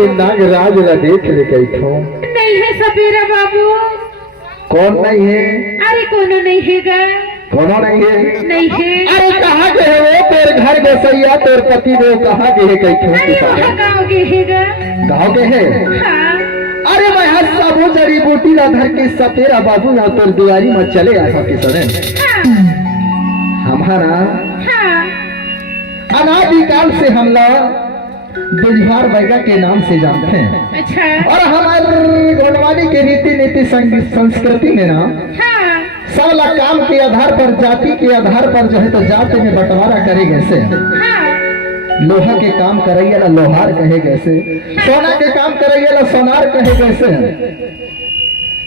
ले नागराज ला देख ले कैठो। नहीं है सपेरा बाबू। कौन नहीं है? अरे कोनो नहीं है गा। कोनो नहीं है? नहीं है। अरे कहाँ के है वो? तेरे घर बसैया तेरे पति देव कहाँ के है कैठो? अरे वहाँ गाँव के है गा। गाँव के है? हाँ। अरे मैं हर सबो जड़ी बूटी ला धर के सपेरा बाबू ना तोर दुआरी में चले आए के सरे। हाँ। हमारा हाँ। अनादिकाल से हम लोग बुझवार बैगा के नाम से जानते हैं। अच्छा। और हमारे गोंडवानी के रीति नीति संस्कृति में ना हाँ। सब लोग काम के आधार पर जाति के आधार पर जो है तो जाति में बंटवारा करे गए। हाँ। लोहा के काम करैया ला लोहार कहे गए, सोना के काम करैया ला सोनार कहे गए,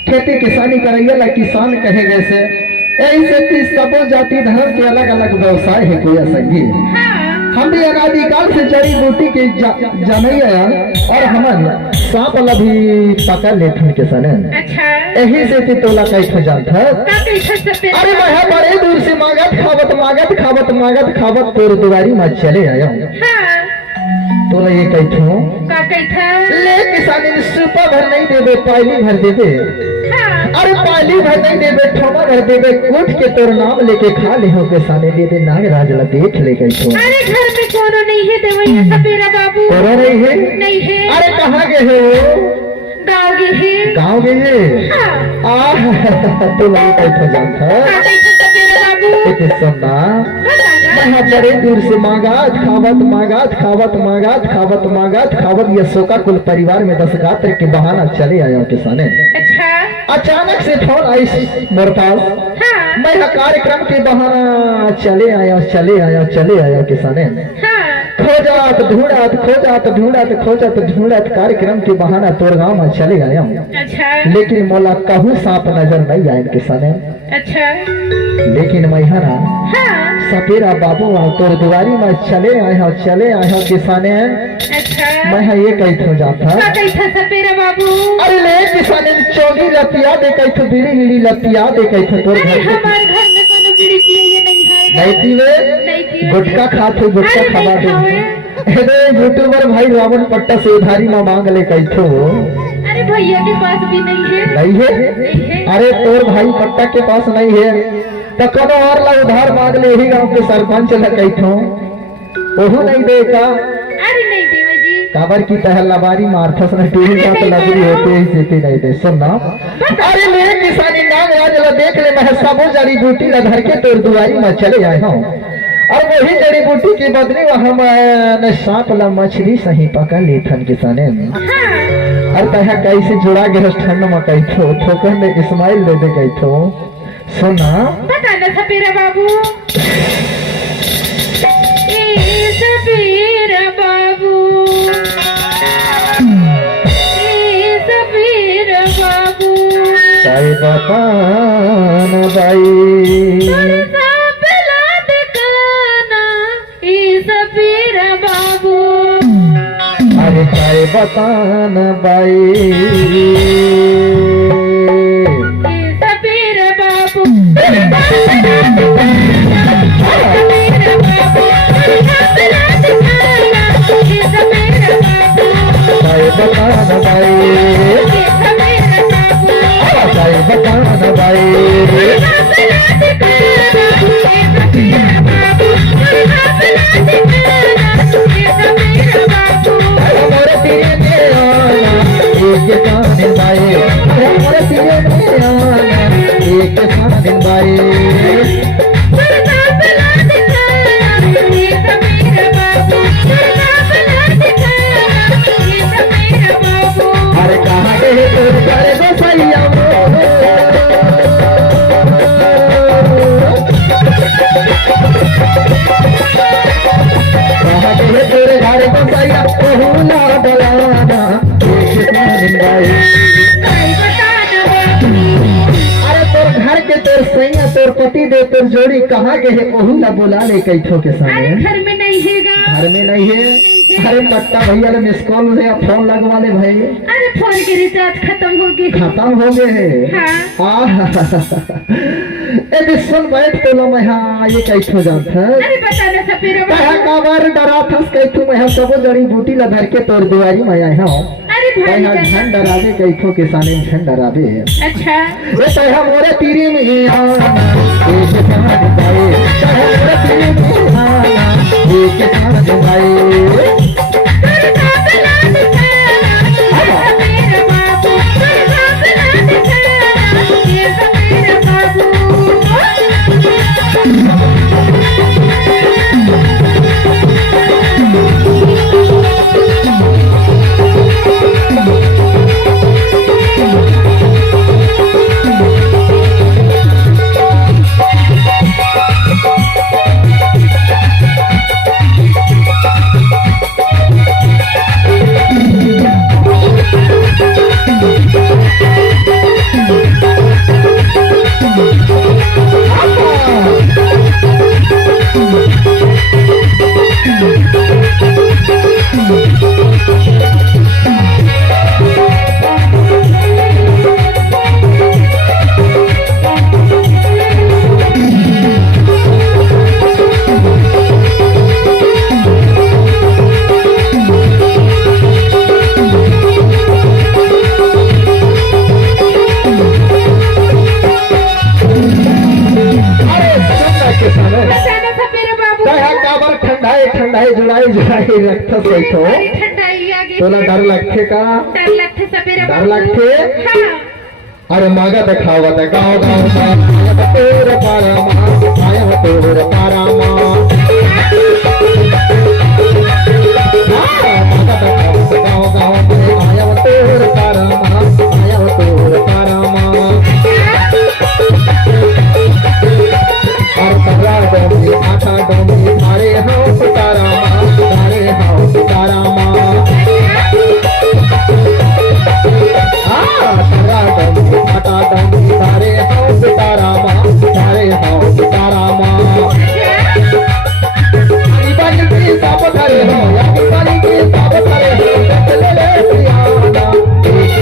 खेती किसानी करैया ला किसान कहे गए। ऐसे कि सबो जाति धर्म के अलग अलग व्यवसाय है कोई संगी। हम भी अनादिकाल से जड़ी बूटी के जानैया और हमन सांप ला भी पकड़ लेते के सने। अच्छा। यही से तोला कैसे जानता? अरे मैं बड़े दूर से मांगत खावत तोर दुआरी में चले आया। हाँ। तोला ये कैठो का कैठा? ले किसानी सुपा भर नहीं देबे, पहली भर देबे। हाँ। अरे पहली भर नहीं देबे, ठोमा भर देबे, कूट के तोर नाम लेके खा ले हो के साने देबे। नागराज ला देख ले कैठो। अरे घर में कोनो नहीं है देवैया सपेरा बाबू। कोनो नहीं है? नहीं है। अरे कहाँ के है वो? गाँव के है। गाँव के है? हाँ। तो नहीं कैठो जानता? का कैठा सपेरा बाबू? इतने सुनना यहाँ बड़े दूर से मांगत खावत ये शोका कुल परिवार में 10 गात्र के बहाना चले आया किसाने। अच्छा। अचानक से फोन आई मेरे पास। हाँ। मैं कार्यक्रम के बहाना चले आया किसाने। हाँ। खोजात ढूंढत कार्यक्रम के बहाना तोर गाँव में चले आया। अच्छा। लेकिन मोला कहूँ सांप नजर नहीं आए किसाने। अच्छा। लेकिन मैं हरा हाँ। सपेरा बाबू तोर दुआरी में चले आए किसाने। अच्छा। मैं ये कैठो जाता? का कैठा सपेरा बाबू? अरे ले किसाने चौगी लतिया दे कैठो, बीड़ी लतिया दे कैठो तोर अरे घर। हमारे घर में कोनो बीड़ी पिए नहीं है। नहीं पीवे? नहीं पीवे। गुटखा खाते, गुटखा अरे खवा नहीं खावे। दे। अरे यूट्यूबर भाई रावण पट्टा से उधारी में मांग ले कैठो। अरे भैया के पास भी नहीं है। नहीं है? नहीं है। अरे तोर भाई पट्टा के पास नहीं है तो कोनो और ला उधार मांग ले। यही गाँव के सरपंच ला कैठो ओहू नहीं देगा। अरे नहीं देवे जी। काबर की पहला बारी मारथस न टीवी का तो लगी होते ही सीटी नहीं दे। सुनना अरे मेरे किसानी नागराज ला देख ले। मैं सबो जड़ी बूटी ला धर के तोर दुआरी में चले आए हूँ और वही जड़ी बूटी की बदली वहाँ मैं सांप ला मछली सही पकड़ ली थन किसाने। हाँ। और तह कैसे जुड़ा गए ठंड में कैठो ठोकर में इस्माइल दे दे कैठो। सुना बता ना सपेरा बाबू। ए सपेरा बाबू, ए सपेरा बाबू, ताई बतान बाई पिला दिखाना ए सपेरा बाबू। अरे ताई बतान बाई तोर पति दे तोर जोड़ी कहाँ के है ओहू ला बोला ले कैठो के सामने। घर में नहीं है। घर में नहीं है? अरे पट्टा भैया ने मिस कॉल से फोन लगवा ले भाई। अरे फोन के रिचार्ज खत्म हो गए। खत्म हो गए है? हाँ। ए बिसन बैठ तो लो मैं हाँ ये कैसे जानत है अरे बता ना सपेरा कहा बाबू। काबर डरा थस कैथू मैं सब जड़ी बूटी ला धर के तोड़ दुआरी मैं आया हूं अरे भाई कहा झन डरावे कैथो किसाने झन डरावे अच्छा ये कहा मोरे तीरी में ही आना एक साथ जाए कहा मोरे तीरी में ही आना एक साथ जाए जुड़ाई रखत सैठो तोला डर लगथे का डर लगथे सपेरा डर बाबू। लगथे हाँ अरे मागा दिखावा त गाँव गाँव तोर पारा आया तोर पारा मागा दिखावा त गाँव गाँव आया तोर पारा आया तोर पारा और तबरा डोंगी आटा डोंगी थारे हाउ सितारा थारे हाउ सितारा तबरा डोंगी आटा डोंगी थारे हाउ सितारा थारे हाउ सितारा पानी की साप थारे हो या पानी की साप थारे हो ले ले प्रियाना एक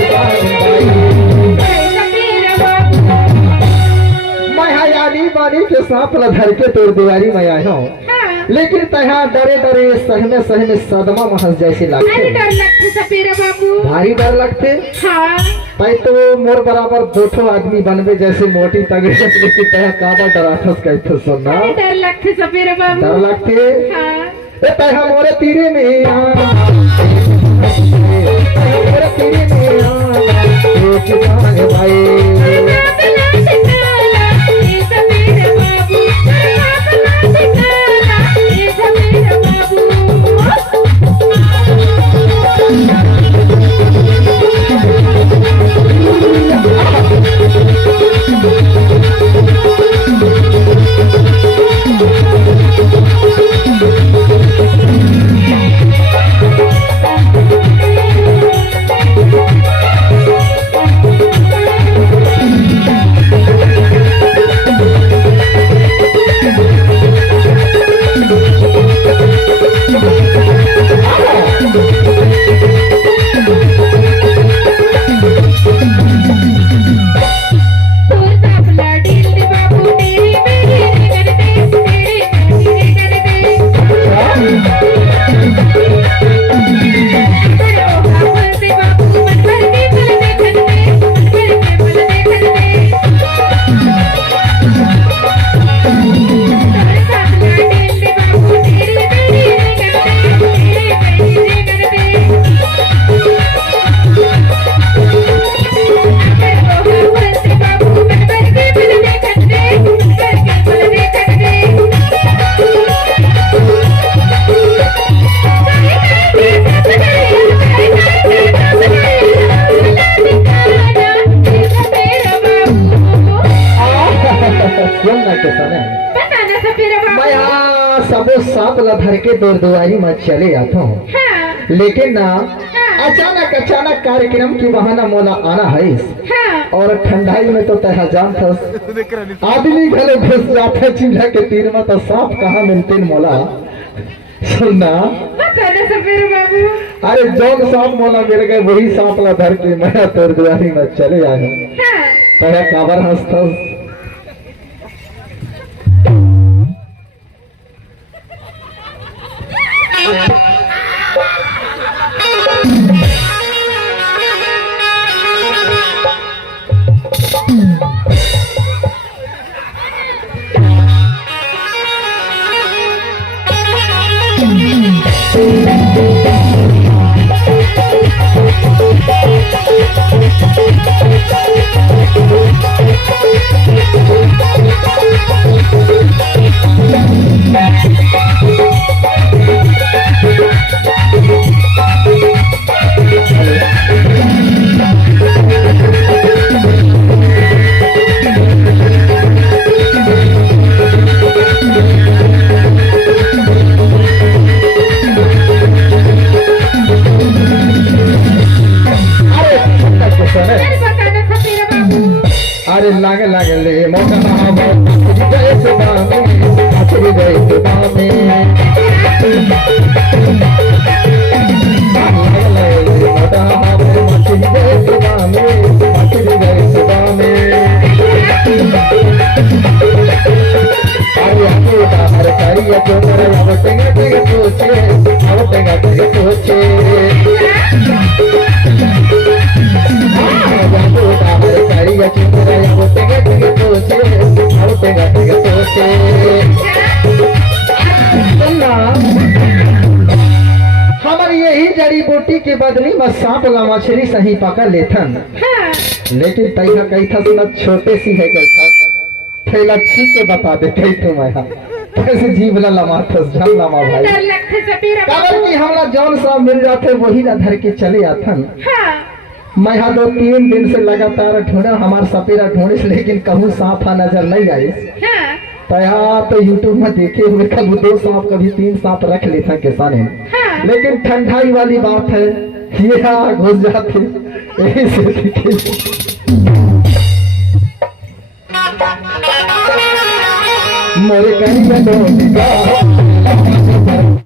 सपेरा बाबू। मैं हयानी बानी के सांप ला धर के तोड़ दीवारी में आया हूँ हाँ लेकिन तहा डरे डरे सहमे सदमा महस जैसे अरे लगते डर लगथे सपेरा बाबू। भारी डर लगते हाँ भाई तो मोर बराबर दोठो आदमी बनबे जैसे मोटी तगड़े लेकिन तहा काबा डराथस कहते सुनना अरे डर लगथे सपेरा बाबू। डर लगते हाँ ए तहा मोरे तीरे में आना मोरे तीरे में आना एक जान भाई सबो सांप ला धर के दूर दुआरी में चले आता हूँ हाँ लेकिन ना हाँ अचानक अचानक कार्यक्रम की बहाना मोला आना है हाँ और ठंडाई में तो तह जान था आदमी घरे घुस जाते चूल्हा के तीर में तो सांप कहाँ मिलते न मोला सुनना बताना सफेर बाबू। अरे जौन सांप मोला मिल गए वही सांप ला धर के मैं तोर दुआरी में चले आए हाँ तह काबर हंसता अरे लाग लागले मोटा हवा मछली गए सुबह में मछली गए सुबह में लाग लागले मोटा हवा मछली गए सुबह में मछली गए सुबह में अरे अकेला हर करिया जो मेरे अब टेंगे टेंगे सोचे अब टेंगे टेंगे सोचे करिया चुंदरा वो टेंगे टेंगे सोचे अब टेंगे टेंगे सोचे सुनना हमारी यही जड़ी बूटी की बदली में सांप ला मछली सही पकड़ लेथन हाँ लेकिन तैया कही था सुना छोटे सी है कैसा थैला छी के बता दे कही तो मैं कैसे जीव ला लमाथस झल लमा भाई डर लगते सपेरा काबर बाबू की हमरा जौन साहब मिल जाते वही ना धर के चले आथन हाँ मैं यहाँ 2-3 दिन से लगातार ढूंढा हमार सपेरा ढूंढिस लेकिन कहूँ सांप नजर नहीं आई हाँ तो यहाँ तो यूट्यूब में देखे हुए कभी 2 सांप कभी 3 सांप रख लेता किसान हाँ लेकिन ठंडाई वाली बात है ये यहाँ घुस जाते यही से दिखे मोरे कहीं